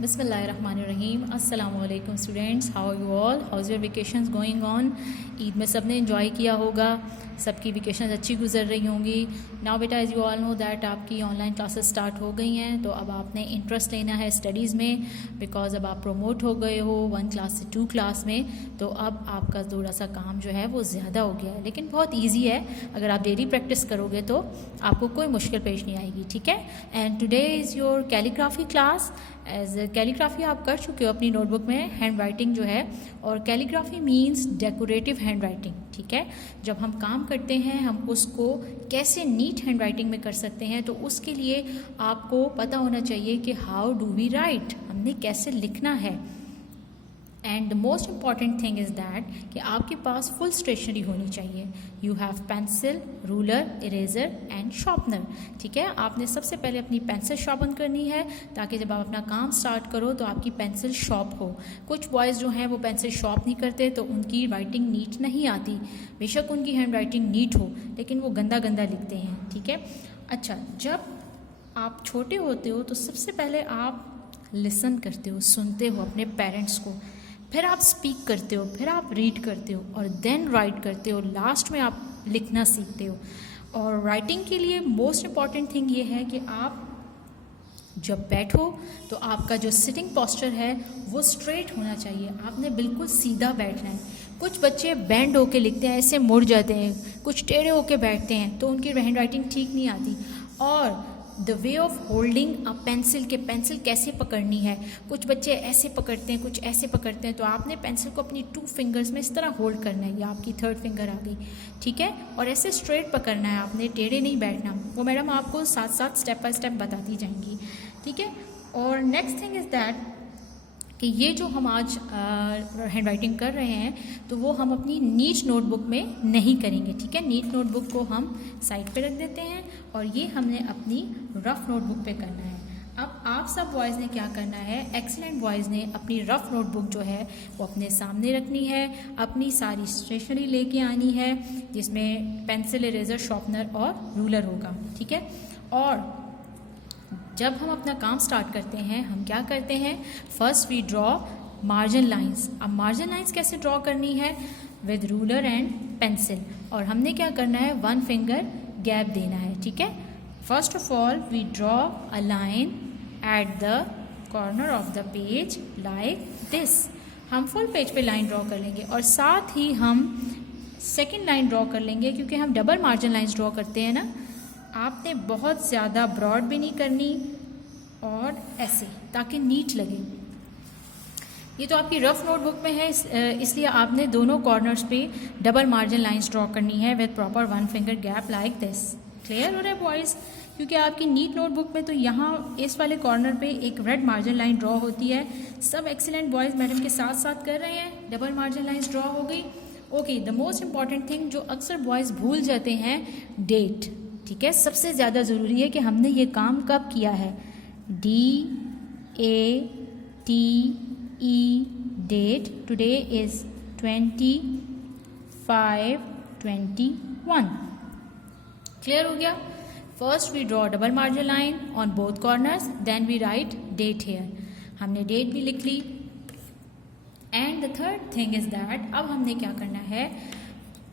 बिस्मिल्लाहिर्रहमानिर्रहीम। अस्सलाम वालेकुम students, how are you all, how is your vacations going on. Eid में सब ने एंजॉय किया होगा, सबकी वेकेशंस अच्छी गुजर रही होंगी। नाउ बेटा, as you all know that आपकी ऑनलाइन क्लासेस स्टार्ट हो गई हैं, तो अब आपने इंटरेस्ट लेना है स्टडीज़ में, बिकॉज अब आप प्रमोट हो गए हो 1 क्लास से 2 क्लास में, तो अब आपका थोड़ा सा काम जो है वो ज़्यादा हो गया है, लेकिन बहुत ईजी है। अगर आप डेली प्रैक्टिस करोगे तो आपको कोई मुश्किल पेश नहीं आएगी, ठीक है। And today is your calligraphy class. As calligraphy आप कर चुके हो अपनी नोटबुक में, हैंड राइटिंग जो है, और calligraphy means decorative hand writing, ठीक है। जब हम काम करते हैं हम उसको कैसे नीट हैंड राइटिंग में कर सकते हैं, तो उसके लिए आपको पता होना चाहिए कि हाउ डू वी राइट, हमने कैसे लिखना है। And the most important thing is that कि आपके पास फुल स्टेशनरी होनी चाहिए। You have pencil, ruler, eraser and sharpener, ठीक है। आपने सबसे पहले अपनी पेंसिल शार्पन करनी है, ताकि जब आप अपना काम स्टार्ट करो तो आपकी पेंसिल शार्प हो। कुछ बॉयज़ जो हैं वो पेंसिल शार्प नहीं करते, तो उनकी राइटिंग नीट नहीं आती। बेशक उनकी हैंड राइटिंग नीट हो, लेकिन वो गंदा गंदा लिखते हैं, ठीक है। अच्छा, जब आप छोटे होते हो तो सबसे पहले आप लिसन करते हो, सुनते हो अपने पेरेंट्स को, फिर आप स्पीक करते हो, फिर आप रीड करते हो, और देन राइट करते हो, लास्ट में आप लिखना सीखते हो। और राइटिंग के लिए मोस्ट इम्पॉर्टेंट थिंग ये है कि आप जब बैठो तो आपका जो सिटिंग पोस्चर है वो स्ट्रेट होना चाहिए, आपने बिल्कुल सीधा बैठना है। कुछ बच्चे बेंड होके लिखते हैं, ऐसे मुड़ जाते हैं, कुछ टेढ़े होके बैठते हैं, तो उनकी हैंड राइटिंग ठीक नहीं आती। और the way of holding a pencil, के पेंसिल कैसे पकड़नी है, कुछ बच्चे ऐसे पकड़ते हैं, कुछ ऐसे पकड़ते हैं, तो आपने पेंसिल को अपनी 2 फिंगर्स में इस तरह होल्ड करना है, या आपकी 3rd फिंगर आ गई, ठीक है। और ऐसे स्ट्रेट पकड़ना है आपने, टेढ़े नहीं बैठना। वो मैडम आपको साथ साथ स्टेप बाय स्टेप बताती जाएंगी, ठीक है। और नेक्स्ट थिंग इज़ दैट कि ये जो हम आज हैंड राइटिंग कर रहे हैं, तो वो हम अपनी नीट नोटबुक में नहीं करेंगे, ठीक है। नीट नोटबुक को हम साइड पे रख देते हैं, और ये हमने अपनी रफ़ नोटबुक पे करना है। अब आप सब बॉयज़ ने क्या करना है, एक्सीलेंट बॉयज़ ने अपनी रफ़ नोटबुक जो है वो अपने सामने रखनी है, अपनी सारी स्टेशनरी लेके आनी है, जिसमें पेंसिल, इरेज़र, शार्पनर और रूलर होगा, ठीक है। और जब हम अपना काम स्टार्ट करते हैं, हम क्या करते हैं, first we draw margin lines. अब मार्जिन लाइंस कैसे ड्रॉ करनी है, विद रूलर एंड पेंसिल, और हमने क्या करना है, 1 फिंगर गैप देना है, ठीक है। First of all we draw a line at the corner of the page like this. हम फुल पेज पे लाइन ड्रॉ कर लेंगे, और साथ ही हम सेकेंड लाइन ड्रॉ कर लेंगे, क्योंकि हम डबल मार्जिन लाइंस ड्रॉ करते हैं ना। आपने बहुत ज़्यादा ब्रॉड भी नहीं करनी, और ऐसे, ताकि नीट लगे। ये तो आपकी रफ़ नोटबुक में है, इसलिए आपने दोनों कॉर्नर्स पे डबल मार्जिन लाइंस ड्रॉ करनी है with proper 1 finger gap like this. Clear हो रहा है बॉयज़? क्योंकि आपकी नीट नोटबुक में तो यहाँ इस वाले कॉर्नर पे एक रेड मार्जिन लाइन ड्रॉ होती है। सब एक्सीलेंट बॉयज़ मैडम के साथ साथ कर रहे हैं, डबल मार्जिन लाइंस ड्रॉ हो गई। Okay, the most important thing जो अक्सर बॉयज़ भूल जाते हैं, डेट, ठीक है। सबसे ज़्यादा ज़रूरी है कि हमने ये काम कब किया है, DATE, date. Today is 25/21। Clear हो गया? First we draw double margin line on both corners, then we write date here. हमने डेट भी लिख ली। And the third thing is that अब हमने क्या करना है,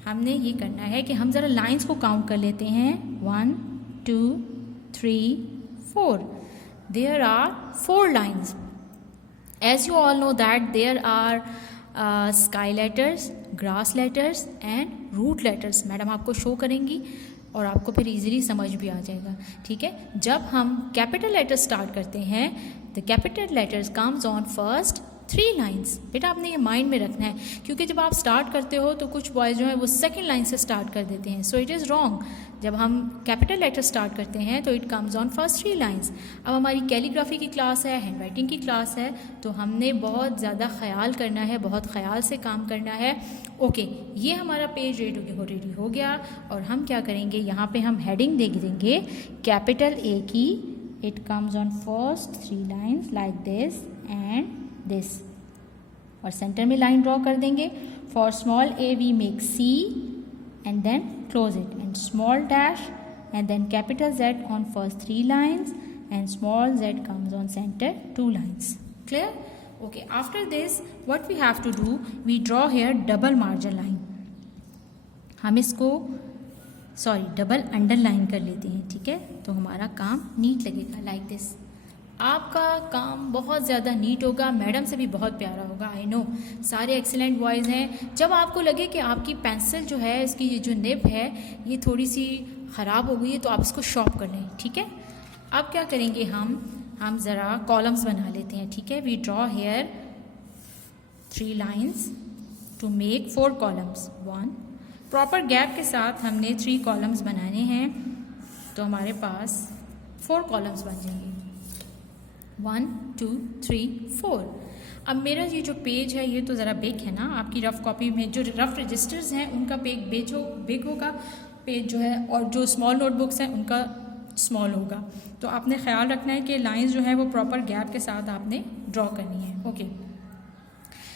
हमने ये करना है कि हम ज़रा लाइंस को काउंट कर लेते हैं। 1 2 3 4। There are 4 lines. As you all know that there are sky letters, grass letters and root letters. Madam आपको शो करेंगी और आपको फिर इजीली समझ भी आ जाएगा, ठीक है। जब हम कैपिटल लेटर्स स्टार्ट करते हैं, the capital letters comes on first 3 lines. बेटा आपने ये माइंड में रखना है, क्योंकि जब आप स्टार्ट करते हो तो कुछ बॉयज़ जो है वो सेकंड लाइन से स्टार्ट कर देते हैं, सो इट इज़ रॉन्ग। जब हम कैपिटल लेटर स्टार्ट करते हैं तो it comes on first 3 lines. अब हमारी कैलीग्राफी की क्लास है, हैंड राइटिंग की क्लास है, तो हमने बहुत ज़्यादा ख्याल करना है, बहुत ख्याल से काम करना है। ओके, ये हमारा पेज रेडी हो गया, और हम क्या करेंगे, यहाँ पे हम हेडिंग दे देंगे कैपिटल ए की। It comes on first 3 lines like this and this, और सेंटर में लाइन ड्रॉ कर देंगे। For small A V make C and then close it, and small dash and then capital Z on first 3 lines, and small z comes on center 2 lines. Clear? Okay, after this what we have to do, we draw here double margin line. हम इसको double underline कर लेते हैं, ठीक है, तो हमारा काम नीट लगेगा लाइक दिस. आपका काम बहुत ज़्यादा नीट होगा, मैडम से भी बहुत प्यारा होगा. आई नो सारे एक्सीलेंट बॉयज़ हैं. जब आपको लगे कि आपकी पेंसिल जो है, इसकी ये जो निब है ये थोड़ी सी ख़राब हो गई है, तो आप इसको शॉर्प कर लें, ठीक है. अब क्या करेंगे, हम ज़रा कॉलम्स बना लेते हैं, ठीक है. We draw here 3 lines to make 4 columns. 1 proper gap के साथ हमने 3 कॉलम्स बनाने हैं, तो हमारे पास 4 कॉलम्स बन जाएंगे. 1 2 3 4. अब मेरा ये जो पेज है ये तो ज़रा बिग है ना, आपकी रफ़ कॉपी में जो रफ़ रजिस्टर्स हैं उनका पेज बिग होगा पेज जो है, और जो स्मॉल नोटबुक्स हैं उनका स्मॉल होगा. तो आपने ख्याल रखना है कि लाइंस जो है वो प्रॉपर गैप के साथ आपने ड्रॉ करनी है. ओके.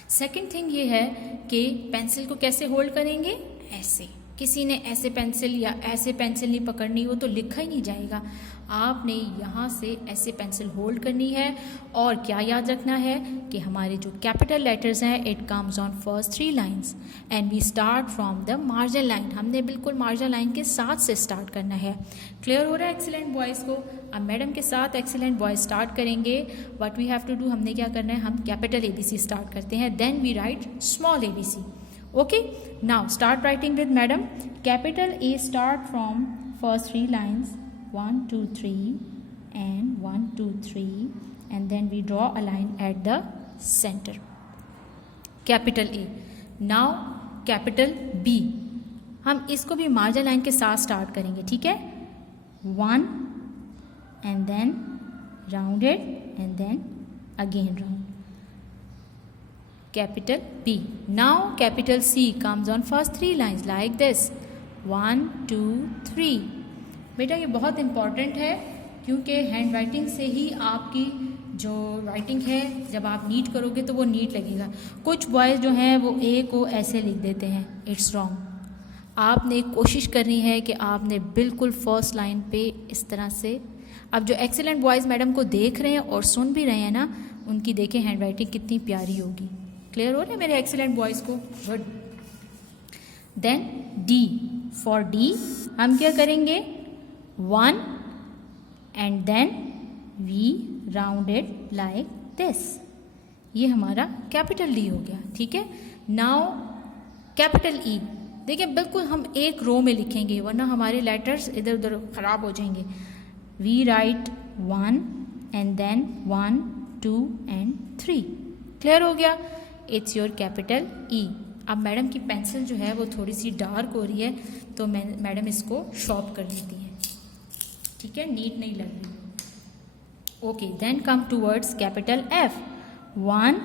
सेकंड थिंग ये है कि पेंसिल को कैसे होल्ड करेंगे, ऐसे. किसी ने ऐसे पेंसिल या ऐसे पेंसिल नहीं पकड़नी, वो तो लिखा ही नहीं जाएगा. आपने यहाँ से ऐसे पेंसिल होल्ड करनी है. और क्या याद रखना है कि हमारे जो कैपिटल लेटर्स हैं, it comes on first 3 lines and we start from the margin line. हमने बिल्कुल मार्जिन लाइन के साथ से स्टार्ट करना है. क्लियर हो रहा है एक्सीलेंट बॉयज़ को? अब मैडम के साथ एक्सीलेंट बॉयज़ स्टार्ट करेंगे. What we have to do, हमने क्या करना है, हम कैपिटल ABC स्टार्ट करते हैं, then we write small ABC. Okay, now start writing with madam. Capital A start from first 3 lines, 1 2 3 and 1 2 3, and then we draw a line at the center. Capital A. Now capital B. हम इसको भी margin line के साथ start करेंगे, ठीक है. 1 and then rounded and then again round. Capital B. Now capital C comes on first 3 lines like this, 1 2 3. बेटा ये बहुत इम्पॉर्टेंट है, क्योंकि हैंड राइटिंग से ही आपकी जो राइटिंग है जब आप नीट करोगे तो वो नीट लगेगा. कुछ बॉयज़ जो हैं वो ए को ऐसे लिख देते हैं, इट्स रॉन्ग. आपने कोशिश करनी है कि आपने बिल्कुल फर्स्ट लाइन पे इस तरह से. अब जो एक्सीलेंट बॉयज़ मैडम को देख रहे हैं और सुन भी रहे हैं ना, उनकी देखें हैंड राइटिंग कितनी प्यारी होगी. क्लियर हो रहा है मेरे एक्सीलेंट बॉयज़ को? Good. Then D. For D हम क्या करेंगे, 1 and then we rounded like this. ये हमारा कैपिटल D हो गया, ठीक है. Now capital E. देखिए बिल्कुल हम एक रो में लिखेंगे, वरना हमारे लेटर्स इधर उधर ख़राब हो जाएंगे. We write 1 and then 1 2 and 3. Clear हो गया? It's your capital E. अब मैडम की पेंसिल जो है वो थोड़ी सी डार्क हो रही है, तो मैडम इसको शॉर्प कर लेती है, ठीक है, नीट नहीं लग रही. Okay. Then come towards capital F. 1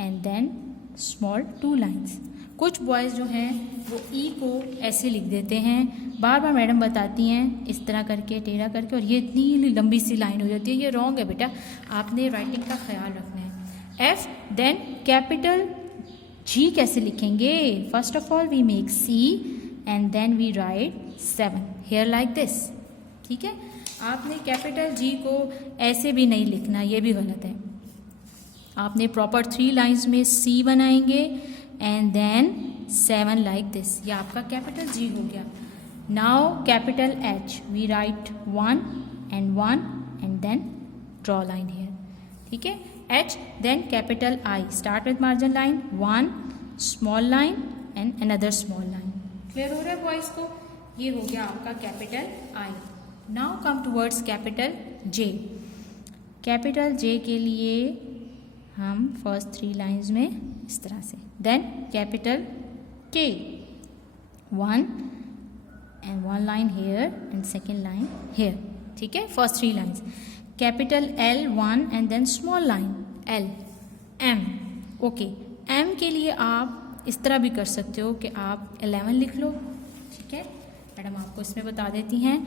and then small 2 lines. कुछ बॉयज़ जो हैं वो E को ऐसे लिख देते हैं, बार बार मैडम बताती हैं इस तरह करके, टेढ़ा करके, और ये इतनी लंबी सी लाइन हो जाती है. ये रॉन्ग है बेटा, आपने राइटिंग का ख्याल रखना है. F. देन कैपिटल G कैसे लिखेंगे? First of all we make C and then we write 7 here like this, ठीक है. आपने कैपिटल G को ऐसे भी नहीं लिखना, ये भी गलत है. आपने प्रॉपर 3 लाइन्स में C बनाएंगे एंड देन 7 लाइक दिस. ये आपका कैपिटल G हो गया. Now capital H we write 1 and then draw line here, ठीक है. H. then capital I. Start with margin line, 1 small line and another small line. Clear हो रहा है boys को? ये हो गया आपका capital I. Now come towards capital J. Capital J के लिए हम फर्स्ट 3 लाइन्स में इस तरह से. Then capital K. 1 and 1 line here and second line here, ठीक है, first 3 lines. Capital L 1 and then small line L. M. Okay. M के लिए आप इस तरह भी कर सकते हो कि आप 11 लिख लो, ठीक है. मैडम आपको इसमें बता देती हैं.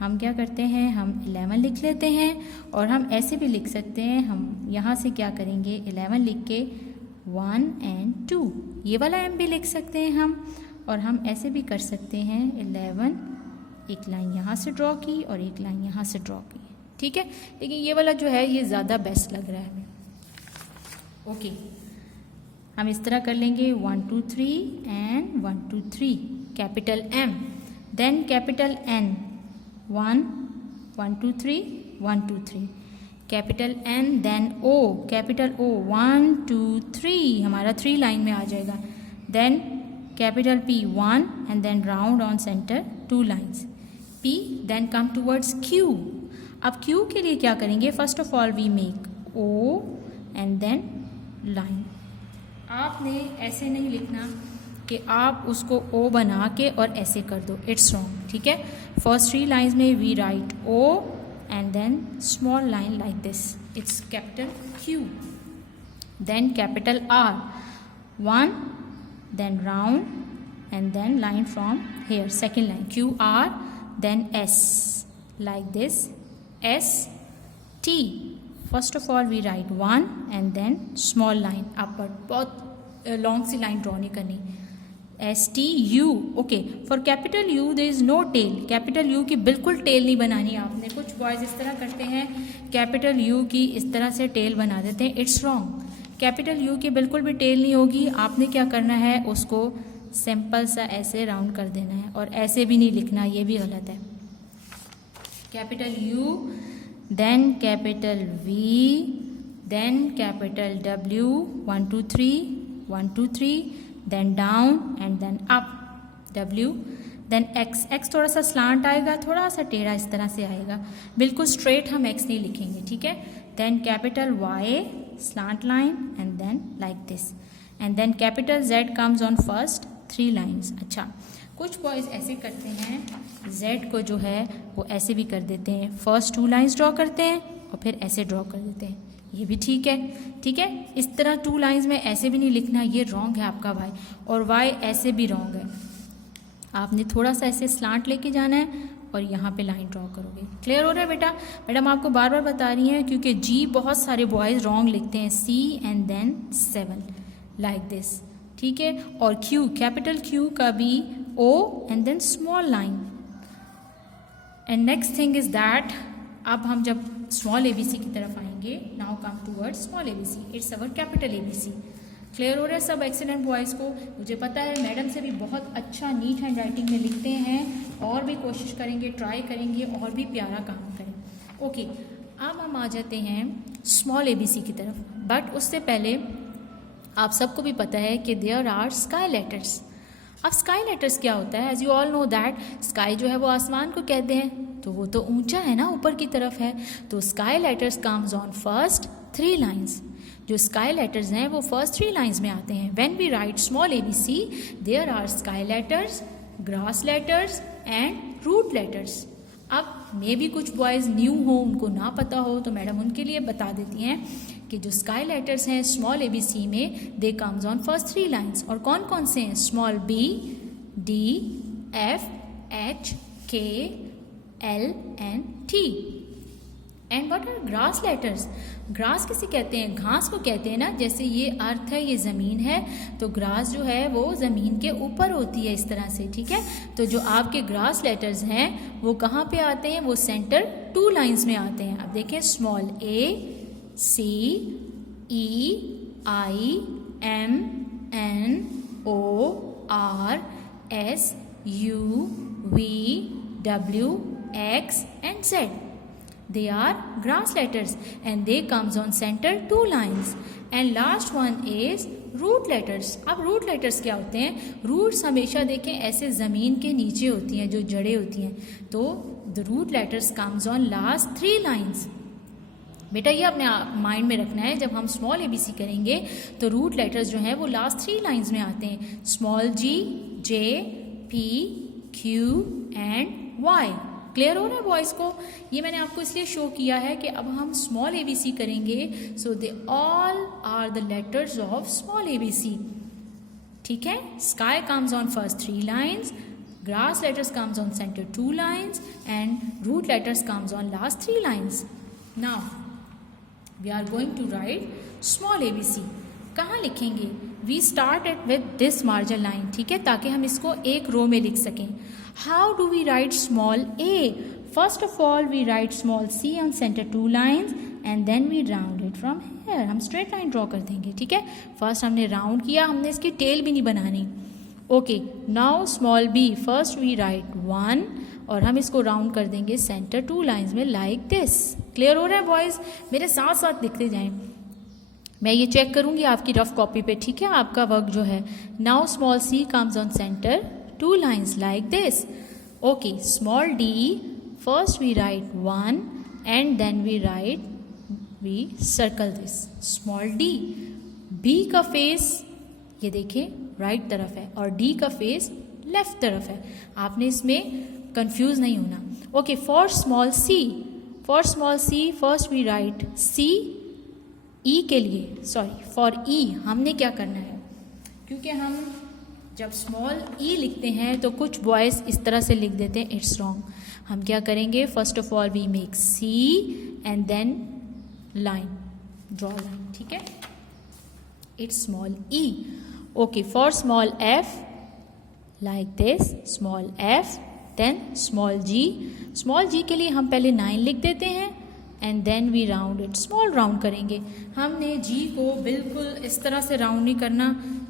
हम क्या करते हैं, हम 11 लिख लेते हैं, और हम ऐसे भी लिख सकते हैं. हम यहाँ से क्या करेंगे, 11 लिख के 1 एंड 2, ये वाला M भी लिख सकते हैं हम. और हम ऐसे भी कर सकते हैं 11, एक लाइन यहाँ से ड्रॉ की और एक लाइन यहाँ से ड्रॉ की, ठीक है. लेकिन ये वाला जो है ये ज़्यादा बेस्ट लग रहा है हमें. ओके हम इस तरह कर लेंगे 1 2 3 and 1 2 3 capital M, then capital N 1 1 2 3 1 2 3 capital N, then O capital O 1 2 3 हमारा 3 लाइन में आ जाएगा, then capital P 1 and then round on centre 2 lines P, then come towards Q। अब Q के लिए क्या करेंगे, first of all we make O and then line. आपने ऐसे नहीं लिखना कि आप उसको O बना के और ऐसे कर दो, इट्स रॉन्ग, ठीक है। फर्स्ट 3 लाइन्स में we write O and then small line like this, it's capital Q, then capital R 1 then round and then line from here, second line QR, then S like this, S T, first of all we write 1 and then small line upward, बहुत long सी line draw नहीं करनी, S T U। Okay for capital U there is no tail, capital U की बिल्कुल tell नहीं बनानी आपने। कुछ boys इस तरह करते हैं, कैपिटल U की इस तरह से टेल बना देते हैं, इट्स रॉन्ग। कैपिटल U की बिल्कुल भी टेल नहीं होगी, आपने क्या करना है, उसको सिंपल सा ऐसे राउंड कर देना है, और ऐसे भी नहीं लिखना, ये भी गलत है। Capital U, then capital V, then capital W 1 2 3 1 2 3, then down and then up W, then X, X थोड़ा सा स्लांट आएगा, थोड़ा सा टेढ़ा इस तरह से आएगा, बिल्कुल स्ट्रेट हम X नहीं लिखेंगे, ठीक है। Then capital Y slant line and then like this, and then capital Z comes on first 3 lines। अच्छा कुछ बॉयज ऐसे करते हैं, Z को जो है वो ऐसे भी कर देते हैं, फर्स्ट 2 लाइन्स ड्रॉ करते हैं और फिर ऐसे ड्रॉ कर देते हैं, ये भी ठीक है, ठीक है। इस तरह 2 लाइन्स में ऐसे भी नहीं लिखना, ये रॉन्ग है आपका भाई, और Y ऐसे भी रॉन्ग है, आपने थोड़ा सा ऐसे स्लांट लेके जाना है और यहाँ पे लाइन ड्रॉ करोगे। क्लियर हो रहा है बेटा? मैडम आपको बार बार बता रही हैं क्योंकि G बहुत सारे बॉयज़ रॉन्ग लिखते हैं, C and then 7 like this, ठीक है। और Q, कैपिटल Q का भी O and then small line. And next thing is that, अब हम जब स्मॉल ABC की तरफ आएंगे, now come towards small ABC, it's our capital ABC। Clear हो रहा है सब एक्सीलेंट बॉयज़ को? मुझे पता है मैडम से भी बहुत अच्छा नीट हैंड राइटिंग में लिखते हैं, और भी कोशिश करेंगे, ट्राई करेंगे और भी प्यारा काम करें। ओके अब हम आ जाते हैं स्मॉल ABC की तरफ, बट उससे पहले आप सबको भी पता है कि देयर आर स्काई लेटर्स। अब स्काई लेटर्स क्या होता है? As you all know that sky जो है वो आसमान को कहते हैं, तो वो तो ऊंचा है ना, ऊपर की तरफ है, तो sky letters comes on first 3 lines. जो स्काई लेटर्स हैं वो फर्स्ट 3 लाइन्स में आते हैं। When we write small ABC there are sky letters, grass letters and root letters. अब मे भी कुछ बॉयज़ न्यू हो, उनको ना पता हो, तो मैडम उनके लिए बता देती हैं कि जो स्काई लेटर्स हैं स्मॉल ABC में, they comes on first 3 lines. और कौन कौन से हैं? Small B, D, F, H, K, L and T। And what are grass letters? Grass किसे कहते हैं? घास को कहते हैं ना, जैसे ये अर्थ है, ये ज़मीन है, तो ग्रास जो है वो ज़मीन के ऊपर होती है इस तरह से, ठीक है। तो जो आपके ग्रास लेटर्स हैं वो कहाँ पे आते हैं? वो सेंटर 2 लाइन्स में आते हैं। अब देखें, small A, C, E, I, M, N, O, R, S, U, V, W, X and Z. They are grass letters and they comes on center 2 lines. And last one is root letters. अब root letters क्या होते हैं? Roots हमेशा देखें ऐसे ज़मीन के नीचे होती हैं, जो जड़ें होती हैं, तो the root letters comes on last 3 lines. बेटा ये अपने माइंड में रखना है, जब हम स्मॉल ABC करेंगे तो रूट लेटर्स जो हैं वो लास्ट 3 लाइन्स में आते हैं, small G, J, P, Q and Y। Clear हो रहा है बॉयज़ को? ये मैंने आपको इसलिए शो किया है कि अब हम स्मॉल ABC करेंगे, so they all are the letters of small ABC, ठीक है। Sky comes on first 3 lines, grass letters comes on centre 2 lines and root letters comes on last 3 lines. Now we are going to write small ABC। कहाँ लिखेंगे? We start at with this margin line, ठीक है, ताकि हम इसको एक रो में लिख सकें। How do we write small A? First of all we write small C on center 2 lines and then we round it. Start from here, हम स्ट्रेट लाइन ड्रॉ कर देंगे, ठीक है। फर्स्ट हमने राउंड किया, हमने इसकी टेल भी नहीं बनानी। Okay, now small B, first we write 1 और हम इसको राउंड कर देंगे सेंटर 2 लाइंस में लाइक दिस। क्लियर हो रहा है बॉयज़? मेरे साथ साथ लिखते जाएं, मैं ये चेक करूंगी आपकी रफ कॉपी पे, ठीक है, आपका वर्क जो है। Now small C comes on centre 2 lines like this. Okay, small D, first we write 1 and then we circle this small D. B का फेस ये देखिए राइट तरफ है और डी का फेस लेफ्ट तरफ है, आपने इसमें कंफ्यूज नहीं होना। Okay, for small C first we write C, E के लिए सॉरी फॉर ई हमने क्या करना है, क्योंकि हम जब स्मॉल ई लिखते हैं तो कुछ बॉयज़ इस तरह से लिख देते हैं, इट्स रॉन्ग। हम क्या करेंगे, first of all we make C and then line, draw line, ठीक है, it's small E. Okay, for small F like this, small F then small G के लिए हम पहले 9 लिख देते हैं and then we round it, small round करेंगे। हमने जी को बिल्कुल इस तरह से राउंड नहीं करना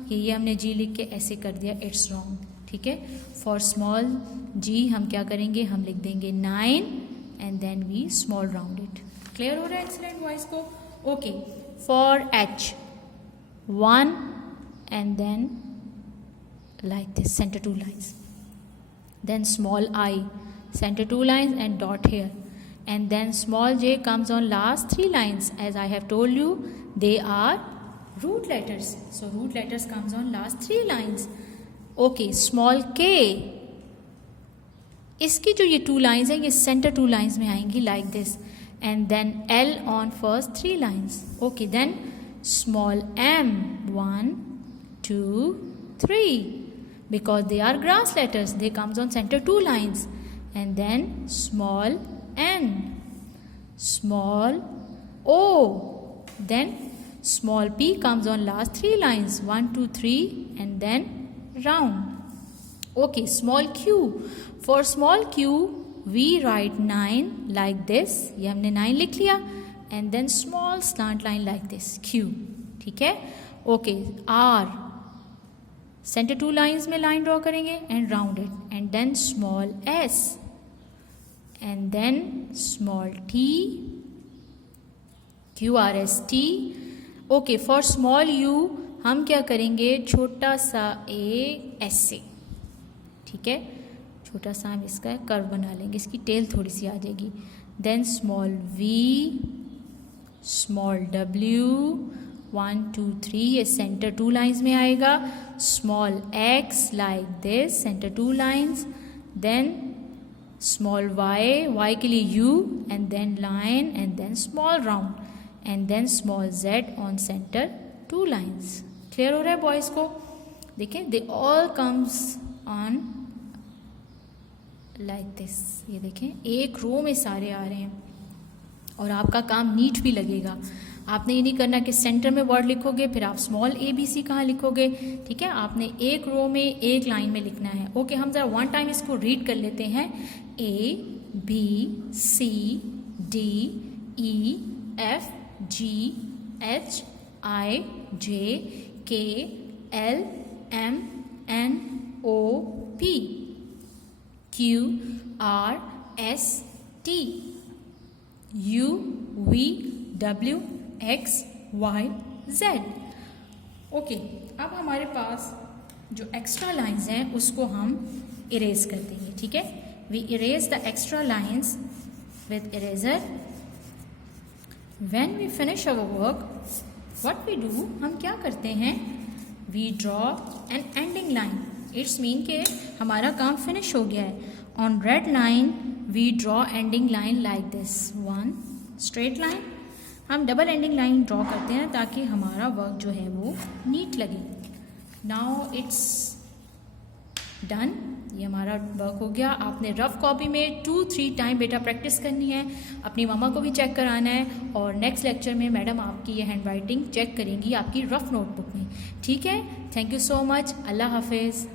कि ये हमने जी लिख के ऐसे कर दिया, इट्स रॉन्ग, ठीक है। फॉर स्मॉल जी हम क्या करेंगे, हम लिख देंगे 9 and then we small round it. Clear हो रहा है एक्सीलेंट वॉइस को? Okay, for H 1 and then like this, center 2 lines, then small I, center 2 lines and dot here, and then small j comes on last 3 lines. As I have told you, they are root letters, so root letters comes on last 3 lines. Okay, small k, इसकी जो ये 2 lines हैं ये center 2 lines में आएंगी like this, and then L on first 3 lines. Okay, then small m 1 2 3, because they are grass letters, they comes on center 2 lines, and then small n, small o, then small p comes on last 3 lines 1 2 3 and then round. Okay, small q, for small q we write 9 like this, ये हमने 9 लिख लिया, and then small slant line like this, q, ठीक है। Okay, r, center 2 lines में line draw करेंगे and round it, and then small S and then small T, Q R S T. Okay, for small U हम क्या करेंगे, छोटा सा A S से, ठीक है, छोटा सा हम इसका कर्व बना लेंगे, इसकी टेल थोड़ी सी आ जाएगी। Then small V, small W 1 2 3, ये सेंटर 2 लाइंस में आएगा। Small X like this, center 2 lines, then small Y के लिए U and then line and then small round and then small Z on centre 2 lines. Clear हो रहा है boys को? देखिए, they all comes on like this, ये देखें एक रो में सारे आ रहे हैं और आपका काम नीट भी लगेगा। आपने ये नहीं करना कि सेंटर में वर्ड लिखोगे फिर आप स्मॉल ए बी सी कहाँ लिखोगे, ठीक है, आपने एक रो में एक लाइन में लिखना है। ओके, हम ज़रा 1 टाइम इसको रीड कर लेते हैं। A B C D E F G H I J K L M N O P Q R S T U V W X Y Z. Okay, अब हमारे पास जो एक्स्ट्रा लाइंस हैं उसको हम इरेज कर देंगे, ठीक है। We erase the extra lines with eraser. When we finish our work, what we do, हम क्या करते हैं, we draw an ending line. It's mean के हमारा काम फिनिश हो गया है। On red line we draw ending line like this, 1 straight line. हम डबल एंडिंग लाइन ड्रॉ करते हैं ताकि हमारा वर्क जो है वो नीट लगे। नाउ इट्स डन, ये हमारा वर्क हो गया। आपने रफ कॉपी में 2-3 टाइम बेटा प्रैक्टिस करनी है, अपनी मम्मा को भी चेक कराना है और नेक्स्ट लेक्चर में मैडम आपकी ये हैंड राइटिंग चेक करेंगी आपकी रफ नोटबुक में, ठीक है। थैंक यू सो मच, अल्लाह हाफिज़।